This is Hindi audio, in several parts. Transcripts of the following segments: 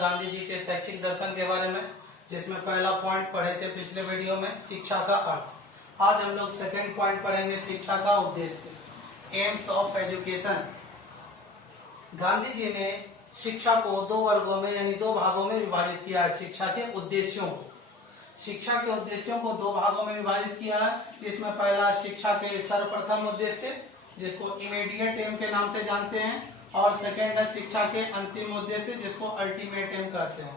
गांधी जी के शैक्षिक दर्शन के बारे में, जिसमें पहला पॉइंट पढ़े थे पिछले वीडियो में, शिक्षा का अर्थ। आज हम लोग सेकंड पॉइंट पढ़ेंगे, शिक्षा का उद्देश्य, AIIMS of education. Gandhi ji ने शिक्षा को दो वर्गों में यानी दो भागों में विभाजित किया है। शिक्षा के उद्देश्यों को दो भागों में विभाजित किया है। इसमें पहला शिक्षा के सर्वप्रथम उद्देश्य, जिसको इमीडिएट एम के नाम से जानते हैं, और सेकेंड है शिक्षा के अंतिम उद्देश्य, जिसको अल्टीमेट एम कहते हैं।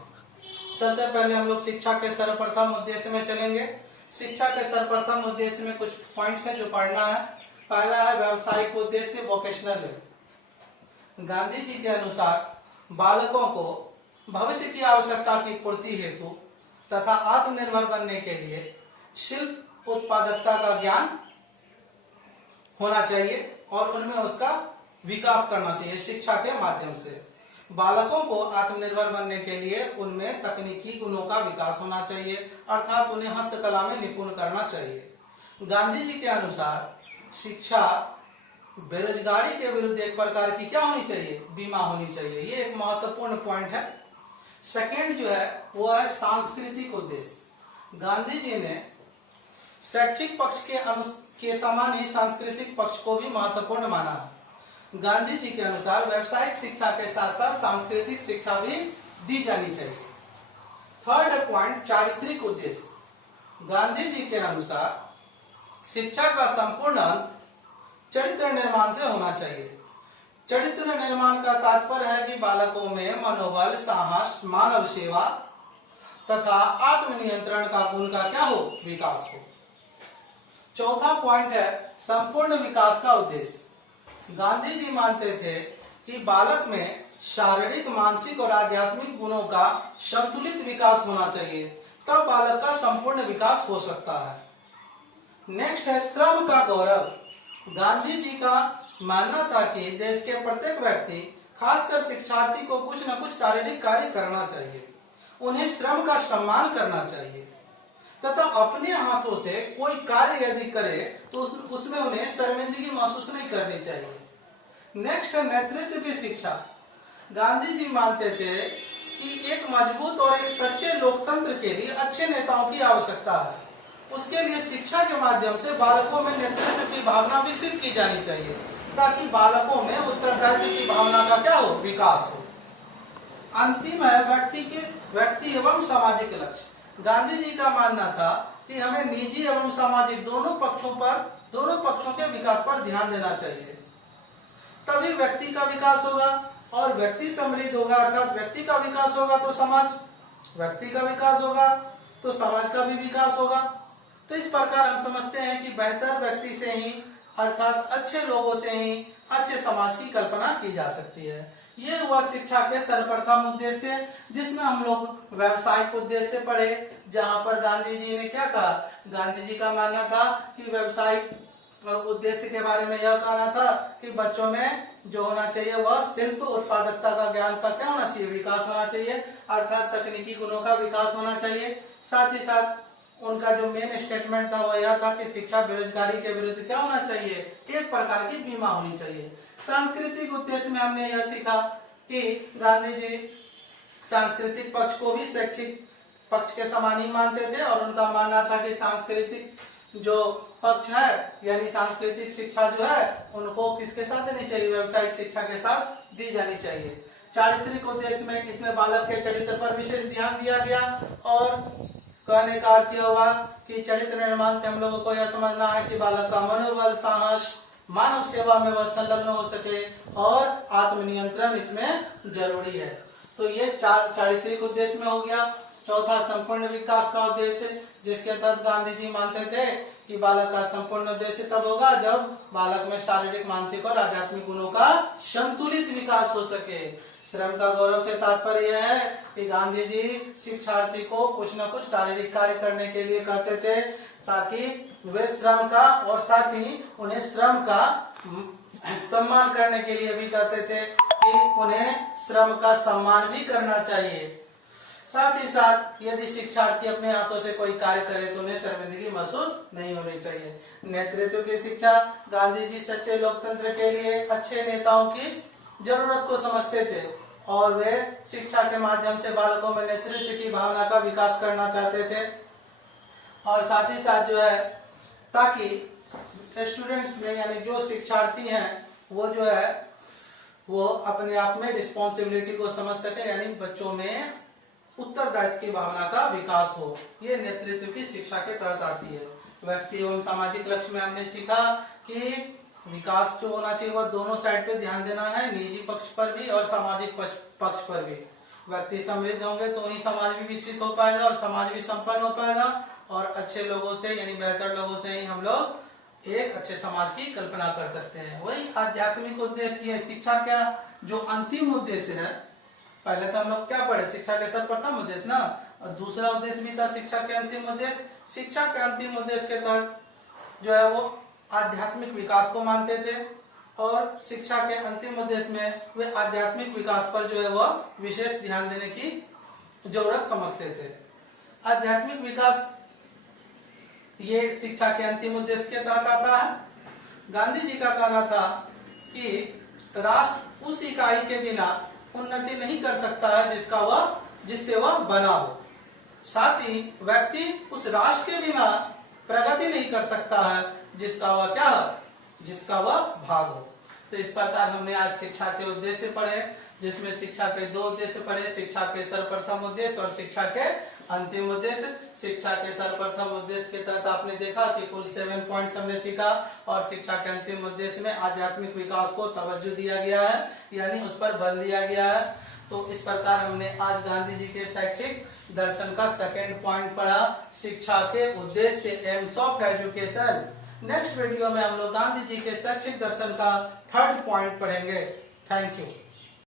सबसे पहले हम लोग शिक्षा के सर्वप्रथम उद्देश्य में चलेंगे। शिक्षा के सर्वप्रथम उद्देश्य में कुछ पॉइंट्स है जो पढ़ना है। पहला है व्यावसायिक उद्देश्य, वोकेशनल। गांधी जी के अनुसार बालकों को भविष्य की आवश्यकता की पूर्ति हेतु तथा आत्मनिर्भर बनने के लिए शिल्प उत्पादकता का ज्ञान होना चाहिए और उनमें उसका विकास करना चाहिए। शिक्षा के माध्यम से बालकों को आत्मनिर्भर बनने के लिए उनमें तकनीकी गुणों का विकास होना चाहिए, अर्थात उन्हें हस्तकला में निपुण करना चाहिए। गांधी जी के अनुसार शिक्षा बेरोजगारी के विरुद्ध एक प्रकार की क्या होनी चाहिए, बीमा होनी चाहिए। ये एक महत्वपूर्ण पॉइंट है। सेकेंड जो है वो है सांस्कृतिक उद्देश्य। गांधी जी ने शैक्षिक पक्ष के समान ही सांस्कृतिक पक्ष को भी महत्वपूर्ण माना है। गांधी जी के अनुसार व्यावसायिक शिक्षा के साथ साथ सांस्कृतिक शिक्षा भी दी जानी चाहिए। थर्ड पॉइंट, चारित्रिक उद्देश्य। गांधी जी के अनुसार शिक्षा का संपूर्ण अंत चरित्र निर्माण से होना चाहिए। चरित्र निर्माण का तात्पर्य है कि बालकों में मनोबल, साहस, मानव सेवा तथा आत्मनियंत्रण का गुण का क्या हो, विकास हो। चौथा पॉइंट है संपूर्ण विकास का उद्देश्य। गांधी जी मानते थे कि बालक में शारीरिक, मानसिक और आध्यात्मिक गुणों का संतुलित विकास होना चाहिए, तब बालक का संपूर्ण विकास हो सकता है। नेक्स्ट है श्रम का गौरव। गांधी जी का मानना था कि देश के प्रत्येक व्यक्ति, खासकर शिक्षार्थी को कुछ न कुछ शारीरिक कार्य करना चाहिए, उन्हें श्रम का सम्मान करना चाहिए तथा अपने हाथों से कोई कार्य यदि करे तो उसमें उन्हें शर्मिंदगी महसूस नहीं करनी चाहिए। नेक्स्ट है नेतृत्व की शिक्षा। गांधी जी मानते थे कि एक मजबूत और एक सच्चे लोकतंत्र के लिए अच्छे नेताओं की आवश्यकता है। उसके लिए शिक्षा के माध्यम से बालकों में नेतृत्व की भावना विकसित की जानी चाहिए, ताकि बालकों में उत्तरदायित्व की भावना का क्या हो, विकास हो। अंतिम है व्यक्ति एवं सामाजिक लक्ष्य। गांधी जी का मानना था कि हमें निजी एवं सामाजिक दोनों पक्षों के विकास पर ध्यान देना चाहिए, तभी व्यक्ति का विकास होगा। और व्यक्ति समृद्ध होगा, अर्थात व्यक्ति का विकास होगा तो व्यक्ति का विकास होगा तो समाज का भी विकास होगा। तो इस प्रकार हम समझते हैं कि बेहतर व्यक्ति से ही, अर्थात अच्छे लोगों से ही अच्छे समाज की कल्पना की जा सकती है। ये हुआ शिक्षा के सर्वप्रथम उद्देश्य, जिसमें हम लोग व्यावसायिक उद्देश्य पढ़े, जहां पर गांधी जी ने क्या कहा। गांधी जी का मानना था कि व्यावसायिक उद्देश्य के बारे में यह कहना था कि बच्चों में जो होना चाहिए वह शिल्प उत्पादकता का ज्ञान का क्या होना चाहिए, विकास होना चाहिए, अर्थात तकनीकी गुणों का विकास होना चाहिए। साथ ही साथ उनका जो मेन स्टेटमेंट था वह यह था कि शिक्षा बेरोजगारी के विरुद्ध क्या होना चाहिए, एक प्रकार की बीमा होनी चाहिए। सांस्कृतिक उद्देश्य में हमने यह सीखा कि गांधी जी सांस्कृतिक पक्ष को भी शैक्षिक पक्ष के समान ही मानते थे, और उनका मानना था कि सांस्कृतिक जो पक्ष है यानी सांस्कृतिक शिक्षा जो है उनको किसके साथ देनी चाहिए, व्यावसायिक शिक्षा के साथ दी जानी चाहिए। चारित्रिक उद्देश्य में इसमें बालक के चरित्र पर विशेष ध्यान दिया गया, और कहने का अर्थ यह हुआ कि चरित्र निर्माण से हम लोगों को यह समझना है कि बालक का मनोबल, साहस, मानव सेवा में वह संलग्न हो सके और आत्मनियंत्रण इसमें जरूरी है। तो ये चारित्रिक उद्देश्य में हो गया। चौथा संपूर्ण विकास का उद्देश्य, जिसके तहत गांधी जी मानते थे कि बालक का संपूर्ण उद्देश्य तब होगा जब बालक में शारीरिक, मानसिक और आध्यात्मिक गुणों का संतुलित विकास हो सके। श्रम का गौरव से तात्पर्य यह है कि गांधी जी शिक्षार्थी को कुछ न कुछ शारीरिक कार्य करने के लिए कहते थे, ताकि वे श्रम का, और साथ ही उन्हें श्रम का सम्मान करने के लिए भी कहते थे कि उन्हें श्रम का सम्मान भी करना चाहिए। साथ ही साथ यदि शिक्षार्थी अपने हाथों से कोई कार्य करे तो उन्हें शर्मिंदगी महसूस नहीं होनी चाहिए। नेतृत्व की शिक्षा, गांधी जी सच्चे लोकतंत्र के लिए अच्छे नेताओं की जरूरत को समझते थे और वे शिक्षा के माध्यम से बालकों में नेतृत्व की भावना का विकास करना चाहते थे। और साथ ही साथ जो है ताकि स्टूडेंट्स में यानी जो शिक्षार्थी हैं वो जो है वो अपने आप में रिस्पॉन्सिबिलिटी को समझ सके, यानी बच्चों में उत्तरदायित्व की भावना का विकास हो। ये नेतृत्व की शिक्षा के तहत आती है। व्यक्ति एवं सामाजिक लक्ष्य में हमने सीखा कि विकास जो होना चाहिए वह दोनों साइड पे ध्यान देना है, निजी पक्ष पर भी और सामाजिक पक्ष पर भी। व्यक्ति समृद्ध होंगे तो ही समाज भी विकसित हो पाएगा और समाज भी संपन्न हो पाएगा, और अच्छे लोगों से यानी बेहतर लोगों से ही हम लोग एक अच्छे समाज की कल्पना कर सकते हैं। वही आध्यात्मिक उद्देश्य है। शिक्षा का जो अंतिम उद्देश्य है, पहले तो हम लोग क्या पढ़े, शिक्षा के सर्वप्रथम उद्देश्य ना, और दूसरा उद्देश्य भी था शिक्षा के अंतिम उद्देश्य। शिक्षा के अंतिम उद्देश्य के तहत जो है वो आध्यात्मिक विकास को मानते थे, और शिक्षा के अंतिम उद्देश्य में वे आध्यात्मिक विकास पर जो है वह विशेष ध्यान देने की जरूरत समझते थे। आध्यात्मिक विकास ये शिक्षा के अंतिम उद्देश्य के तहत आता है। गांधी जी का कहना था कि राष्ट्र उस इकाई के बिना उन्नति नहीं कर सकता है जिससे वह बना हो। साथ ही व्यक्ति उस राष्ट्र के बिना प्रगति नहीं कर सकता है जिसका वह भाग हो। तो इस प्रकार हमने आज शिक्षा के उद्देश्य पढ़े, जिसमें शिक्षा के दो उद्देश्य पढ़े, शिक्षा के सर्वप्रथम उद्देश्य और शिक्षा के अंतिम उद्देश्य। शिक्षा के सर्वप्रथम उद्देश्य के तहत आपने देखा कि कुल 7 पॉइंट्स हमने सीखा, और शिक्षा के अंतिम उद्देश्य में आध्यात्मिक विकास को तवज्जो दिया गया है, यानी उस पर बल दिया गया है। तो इस प्रकार हमने आज गांधी जी के शैक्षिक दर्शन का सेकेंड पॉइंट पढ़ा, शिक्षा के उद्देश्य, AIIMS of education. Next video में हम लोग गांधी जी के शैक्षिक दर्शन का थर्ड पॉइंट पढ़ेंगे। Thank you.